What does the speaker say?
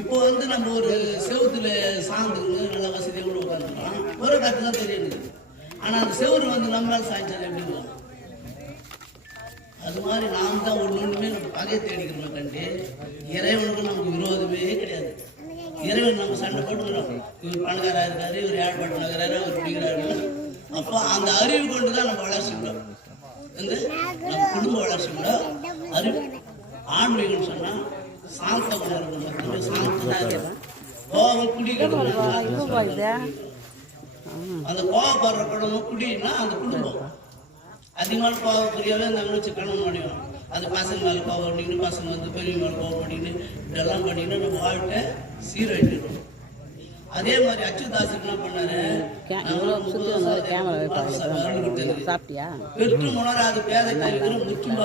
இப்போ வந்து நம்ம ஒரு செவுத்துல சார்ந்து நல்ல வசதியோட உட்காந்துக்கலாம், ஒரு காத்து தான் தெரியுது. ஆனா அந்த செவுறு வந்து நம்மளால சாய்ச்சாலும் எப்படி இருக்கும்? அது மாதிரி நாம் தான் ஒன்றுமே நம்ம பகையை தேடிக்கிறோம் கண்டு இறைவனுக்கும் நமக்கு விரோதமே கிடையாது. இறைவன் நம்ம சண்டை போட்டுக்கிறோம், இவர் பணக்காரா இருக்காரு, இவர் ஏழ்பாட்டுறாரு, அவர் பிடிக்கிறாரு. அப்போ அந்த அறிவு கொண்டு தான் நம்ம வளர்ச்சிக்கிறோம். வந்து நம்ம குடும்ப வளர்ச்சிங்களோ அறிவு ஆன்மீகம்னு சொன்னா சாந்த உணர்வு, சாந்தமாக கோபம் குடிக்கிறது. அந்த கோபப்படுற குடும்பம் குடினா அந்த குடும்பம் அதிகமான கோபம் புரியாவே நம்ம வச்சு கணவன் பண்ணிடும். அது பசங்க மேலே கோபம் பண்ணிக்கின்னு, பசங்க வந்து பெரிய மேலே கோபம் பண்ணிக்கின்னு இதெல்லாம் பண்ணிக்கின்னு நம்ம வாழ்க்கை சீரழிச்சிடும். அதே மாதிரி அச்சுதாசன் என்ன பண்ணாரு, பெற்று உணராது பேதை முற்றும்